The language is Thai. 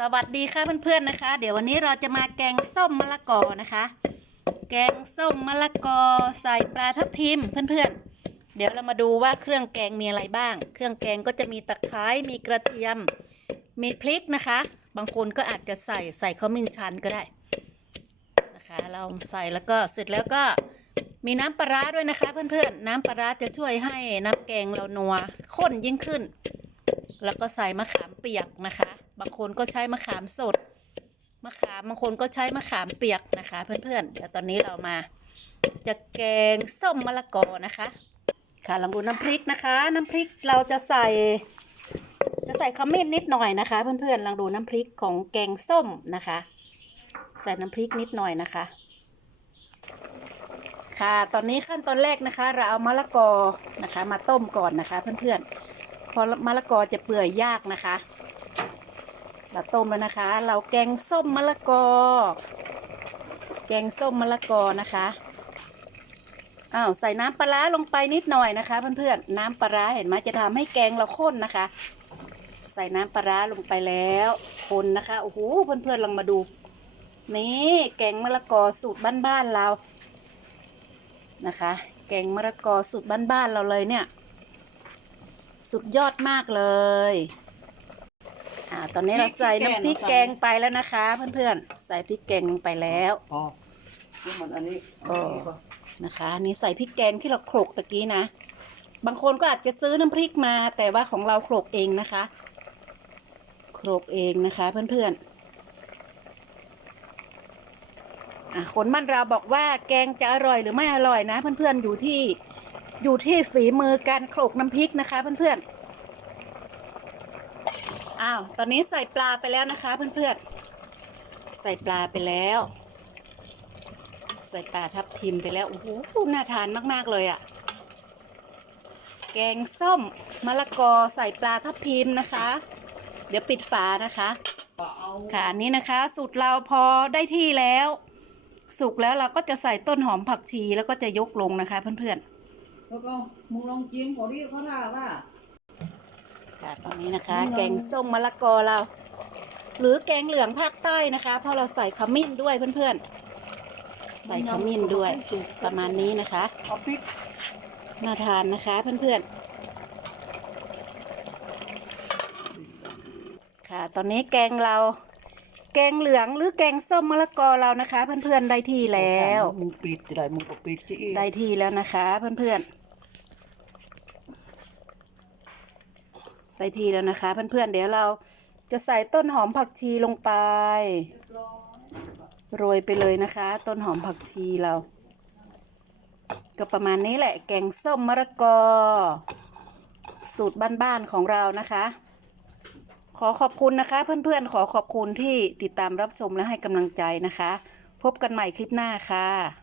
สวัสดีค่ะเพื่อนๆนะคะ เดี๋ยววันนี้เราจะมาแกงส้มมะละกอนะคะ แกงส้มมะละกอใส่ปลาทับทิมเพื่อนๆ เดี๋ยวเรามาดูว่าเครื่องแกงมีอะไรบ้าง เครื่องแกงก็จะมีตะไคร้มีกระเทียม มีพริกนะคะ บางคนก็อาจจะใส่ใส่ข้าวมิ้นชันก็ได้นะคะ เราใส่แล้วก็เสร็จแล้วก็มีน้ำปลาด้วยนะคะ เพื่อนๆ น้ำปลาจะช่วยให้น้ำแกงเรานัวข้นยิ่งขึ้น แล้วก็ใส่มะขามเปียกนะคะ บางคนก็ใช้มะขามสด มะขามบางคนก็ใช้มะขามเปียกนะคะ เพื่อนๆเดี๋ยวตอนนี้เรามา จะแกงส้มมะละกอนะคะ ค่ะลองดูน้ำพริกนะคะ น้ำพริกเราจะใส่ จะใส่ขมิ้นนิดหน่อยนะคะ เพื่อนๆลองดูน้ำพริกของแกงส้มนะคะ ใส่น้ำพริกนิดหน่อยนะคะ ค่ะตอนนี้ขั้นตอนแรกนะคะ เราเอามะละกอนะคะ มาต้มก่อนนะคะ เพื่อนๆพราะมะละกอจะเปื่อยยากนะคะ เราต้มแล้วนะคะ เราแกงส้มมะละกอ แกงส้มมะละกอนะคะอ้าวใส่น้ำปลาลงไปนิดหน่อยนะคะ เพื่อนๆน้ำปลาเห็นไหมจะทำให้แกงเราข้นนะคะ ใส่น้ำปลาลงไปแล้วคนนะคะโอ้โหเพื่อนๆลองมาดู นี่แกงมะละกอสูตรบ้านๆเรานะคะ แกงมะละกอสูตรบ้านๆเราเลยเนี่ย สุดยอดมากเลย ตอนนี้เราใส่น้ำพริกแกงไปแล้วนะคะ เพื่อนๆ ใส่พริกแกงลงไปแล้วพอนี่มันอันนี้โอ้นะคะ นี่ใส่พริกแกงที่เราโขลกตะกี้นะ บางคนก็อาจจะซื้อน้ำพริกมา แต่ว่าของเราโขลกเองนะคะ โขลกเองนะคะเพื่อนๆอะคนบ้านเราบอกว่าแกงจะอร่อยหรือไม่อร่อยนะ เพื่อนๆอยู่ที่อยู่ที่ฝีมือการโขลกน้ำพริกนะคะ เพื่อนๆ อ้าว ตอนนี้ใส่ปลาไปแล้วนะคะเพื่อนๆ ใส่ปลาไปแล้ว ใส่ปลาทับทิมไปแล้ว โอ้โห น่าทานมากๆเลยอะ่ะ แกงส้มมะละกอใส่ปลาทับทิมนะคะ เดี๋ยวปิดฝานะคะ ค่ะอันนี้นะคะสูตรเราพอได้ที่แล้ว สุกแล้วเราก็จะใส่ต้นหอมผักชีแล้วก็จะยกลงนะคะเพื่อนแล้วก็มึงลองจิ้มขอที่เขาท่าว่า ค่ะตอนนี้นะคะ แกงส้มมะละกอเรา หรือแกงเหลืองภาคใต้นะคะเพราะเราใส่ขมิ้นด้วยเพื่อนๆ ใส่ขมิ้นด้วยประมาณนี้นะคะเอาพริกน่าทานนะคะเพื่อนๆ ค่ะ ตอนนี้แกงเรา แกงเหลืองหรือแกงส้มมะละกอเรานะคะ เพื่อนๆได้ที่แล้วมึงปิดจะได้มึงก็ปิดที่อีกได้ที่แล้วนะคะ เพื่อนๆ ได้ทีแล้วนะคะ เพื่อนๆเดี๋ยวเราจะใส่ต้นหอมผักชีลงไป โรยไปเลยนะคะ ต้นหอมผักชีเรา ก็ประมาณนี้แหละแกงส้มมะละกอ สูตรบ้านๆของเรานะคะ ขอขอบคุณนะคะ เพื่อนๆ ขอขอบคุณที่ติดตามรับชมและให้กำลังใจนะคะ พบกันใหม่คลิปหน้าค่ะ